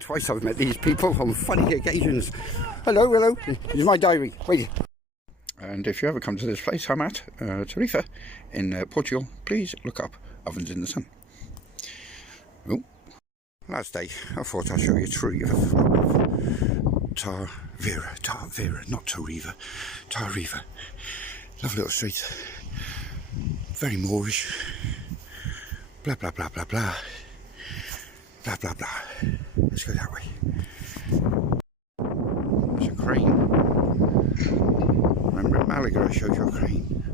Twice I've met these people on funny occasions. Hello, hello. Here's my diary. Wait. And if you ever come to this place I'm at, Tavira, in Portugal, please look up Ovens in the Sun. Oh. Last day, I thought I'd show you Tavira. Tavira, not Tariva. Tavira. Lovely little street. Very Moorish. Blah, blah, blah, blah, blah. Blah, blah, blah. Let's go that way. There's a crane. Remember in Malaga I showed you a crane?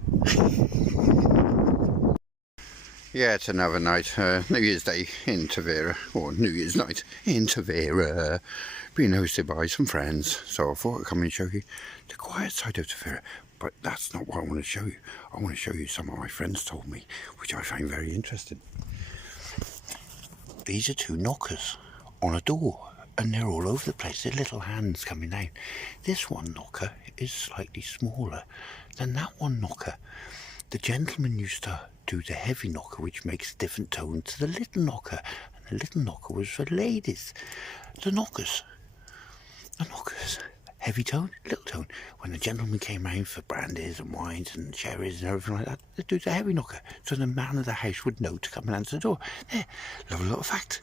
Yeah, it's another night, New Year's Day in Tavira, or New Year's night in Tavira, being hosted by some friends. So I thought I'd come and show you the quiet side of Tavira. But that's not what I want to show you. I want to show you some of my friends told me, which I find very interesting. These are two knockers on a door, and they're all over the place. They're little hands coming down. This one knocker is slightly smaller than that one knocker. The gentleman used to do the heavy knocker, which makes a different tone to the little knocker. And the little knocker was for ladies. The knockers, heavy tone, little tone. When the gentleman came round for brandies and wines and cherries and everything like that, they'd do the heavy knocker, so the man of the house would know to come and answer the door. There, lovely little fact.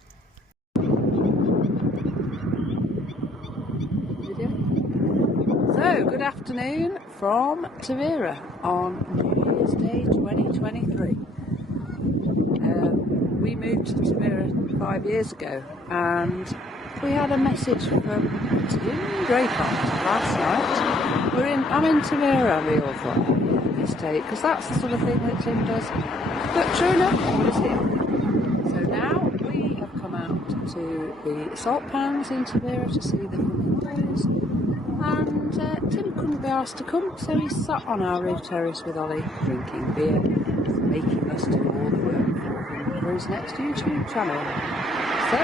So, good afternoon from Tavira on New Year's Day 2023. We moved to Tavira 5 years ago, and we had a message from Tim Draper last night. I'm in Tavira, we all thought, mistake, because that's the sort of thing that Tim does. But true enough, he was here. So now we have come out to the salt pans in Tavira to see the flamingos. And Tim couldn't be asked to come, so he sat on our roof terrace with Ollie, drinking beer, making us do all the work for his next YouTube channel. So,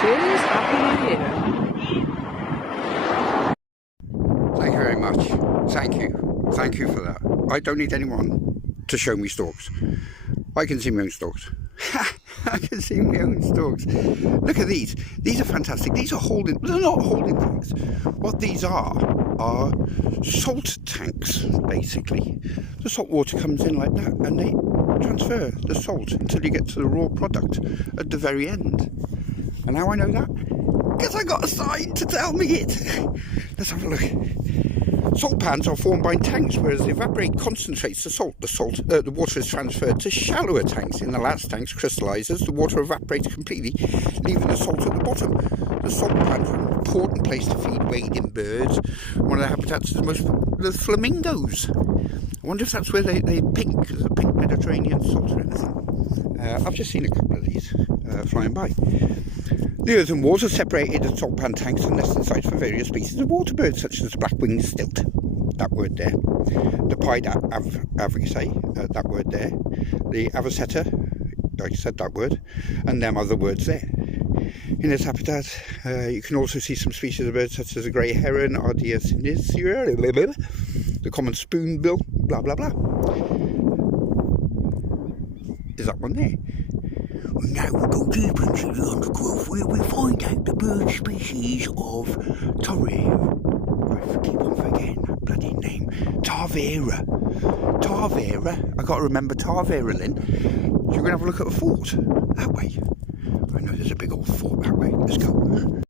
cheers, Happy New Year! Thank you very much. Thank you for that. I don't need anyone to show me stalks. I can see my own stalks. I can see my own stalks. Look at these. These are fantastic. These are they're not holding tanks. What these are salt tanks, basically. The salt water comes in like that, and they transfer the salt until you get to the raw product at the very end. And how I know that? Because I got a sign to tell me it. Let's have a look. Salt pans are formed by tanks, whereas the evaporate concentrates the salt. The water is transferred to shallower tanks. In the last tanks, crystallizes, the water evaporates completely, leaving the salt at the bottom. The salt pans are an important place to feed wading birds. One of the habitats is the flamingos. I wonder if that's where they're pink, there's a pink Mediterranean salt or anything. I've just seen a couple of these flying by. The earthen walls are separated at salt pan tanks and nesting sites for various species of water birds, such as the black-winged stilt, that word there, the pied avocet, that word there, the avocetta, like I said that word, and them other words there. In this habitat, you can also see some species of birds such as the grey heron, Ardea sinistra, the common spoonbill, blah blah blah. Is that one there? Now we go deeper into the undergrowth where we find out the bird species of Tavira. I keep on forgetting that bloody name. Tavira. I got to remember Tavira, Lynn. So you're going to have a look at a fort that way. I know there's a big old fort that way. Let's go.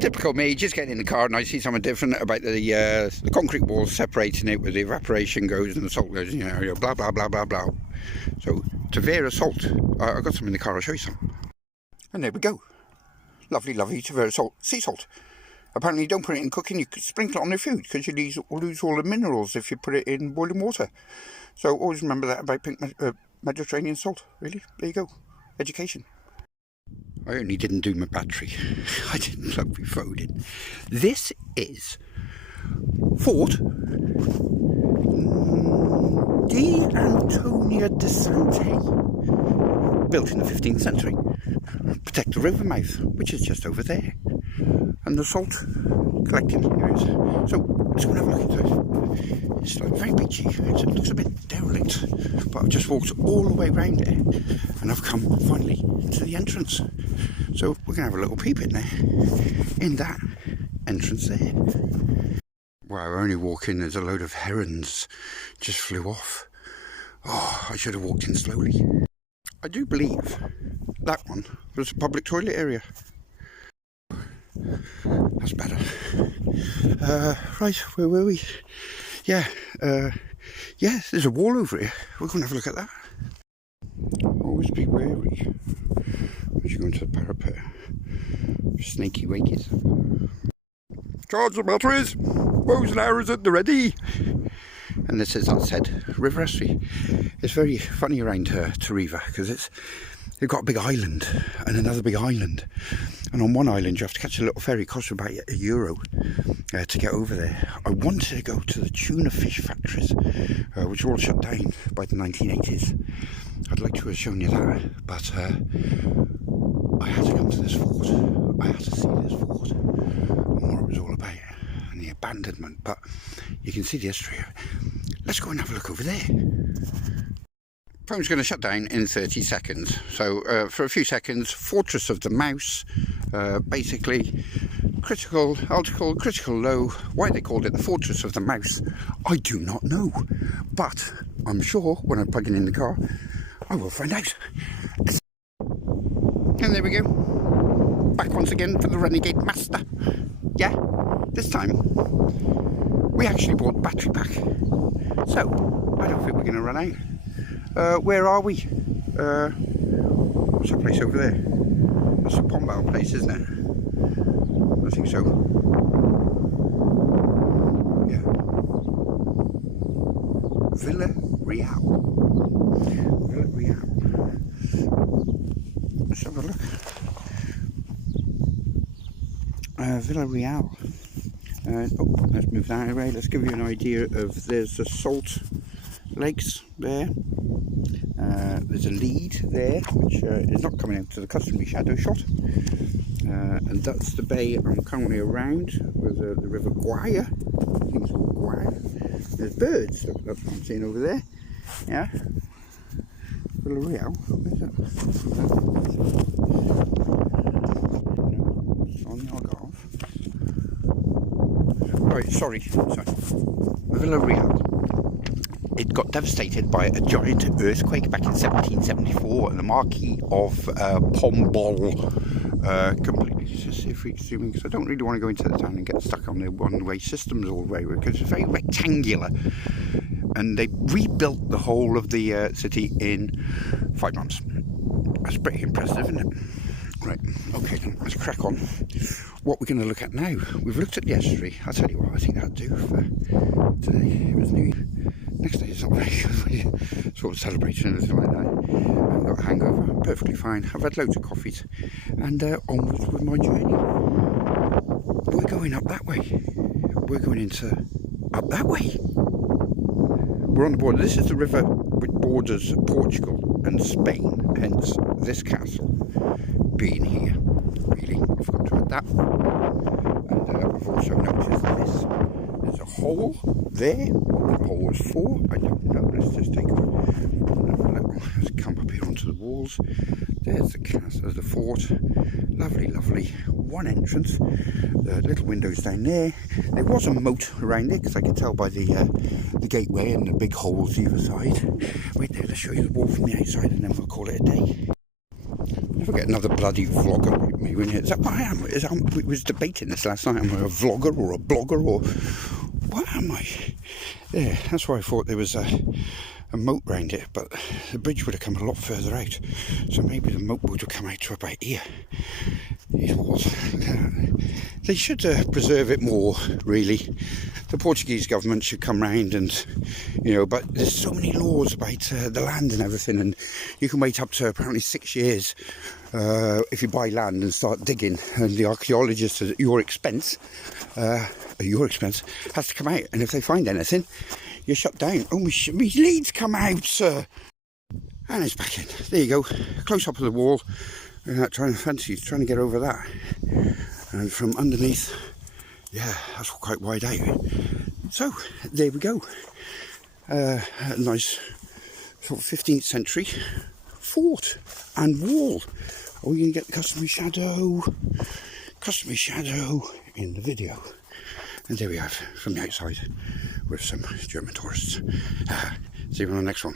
Typical me, just getting in the car and I see something different about the concrete walls separating it where the evaporation goes and the salt goes, blah blah blah blah blah. So Tavira salt. I got some in the car, I'll show you some. And there we go. Lovely, lovely Tavira salt, sea salt. Apparently you don't put it in cooking, you could sprinkle it on your food because you lose all the minerals if you put it in boiling water. So always remember that about pink Mediterranean salt, really. There you go. Education. I only didn't do my battery. I didn't plug my phone in. This is Forte Di Antonio de Sante, built in the 15th century. Protect the river mouth, which is just over there. And the salt collecting areas. So let's go and have a look into it. It's like very beachy. It looks a bit derelict, but I've just walked all the way around there, and I've come finally to the entrance. So we're going to have a little peep in there, in that entrance there. Wow, we're only walking, there's a load of herons just flew off. Oh, I should have walked in slowly. I do believe that one was a public toilet area. That's better. Right, where were we? Yeah, there's a wall over here. We're going to have a look at that. Always be wary as you go into the parapet. Snaky wakies. Charge the batteries! Bows and arrows at the ready! And this is, as I said, River Estuary. It's very funny around Tavira because they've got a big island and another big island. And on one island you have to catch a little ferry, it costs about €1 to get over there. I wanted to go to the tuna fish factories, which were all shut down by the 1980s. I'd like to have shown you that, but I had to come to this fort. I had to see this fort and what it was all about, and the abandonment. But you can see the estuary. Let's go and have a look over there. Phone's going to shut down in 30 seconds. So for a few seconds, Fortress of the Mouse, basically critical low. Why they called it the Fortress of the Mouse, I do not know. But I'm sure when I'm plugging in the car, I will find out. And there we go. Back once again for the Renegade Master. Yeah, this time we actually bought the battery pack. So I don't think we're going to run out. Where are we? What's that place over there? That's a Pombal place, isn't it? I think so. Yeah. Villa Real. Villa Real. Let's have a look. Villa Real. Let's move that away. Let's give you an idea of, there's the salt lakes there. There's a lead there, which is not coming out to the customary shadow shot. And that's the bay I'm currently around with the River Guaya. I think it's called Guaya. There's birds, that's what I'm seeing over there. Yeah. Villa Real. Where's that? It's on the algarve. Right, sorry. Villa Real. It got devastated by a giant earthquake back in 1774, and the Marquis of Pombal completely, if we're assuming, because I don't really want to go into the town and get stuck on the one-way systems all the way, because it's very rectangular. And they rebuilt the whole of the city in 5 months. That's pretty impressive, isn't it? Right, okay then, let's crack on. What we're going to look at now, we've looked at the estuary. I'll tell you what, I think that'll do for today. It was New Year. Next day is not very good, sort of celebration or anything like that. I've got a hangover, perfectly fine. I've had loads of coffees, and onwards with my journey. We're going up that way. We're going up that way. We're on the border. This is the river which borders Portugal and Spain, hence this castle being here. Really, I forgot to add that. And I've also noticed this. There's a hole there. What the hole is for, I don't know. Let's just take a look. Let's come up here onto the walls. There's the castle, the fort. Lovely, lovely. One entrance. The little windows down there. There was a moat around it, because I could tell by the gateway and the big holes either side. Wait there, let's show you the wall from the outside, and then we'll call it a day. Never get another bloody vlogger like me, wouldn't it? Is that what I am? We was debating this last night. Am I a vlogger or a blogger, or what am I? There, that's why I thought there was a moat round it, but the bridge would have come a lot further out, so maybe the moat would have come out to about here. These walls, they should preserve it more, really. The Portuguese government should come round and, but there's so many laws about the land and everything, and you can wait up to apparently 6 years if you buy land and start digging, and the archaeologist at your expense has to come out, and if they find anything, you're shut down. Oh, my leads come out, sir. And it's back in. There you go. Close up of the wall. Trying to get over that. And from underneath, yeah, that's quite wide out. So, there we go. A nice sort of 15th century fort and wall. or you can get the customary shadow in the video. And there we have from the outside with some German tourists. See you on the next one.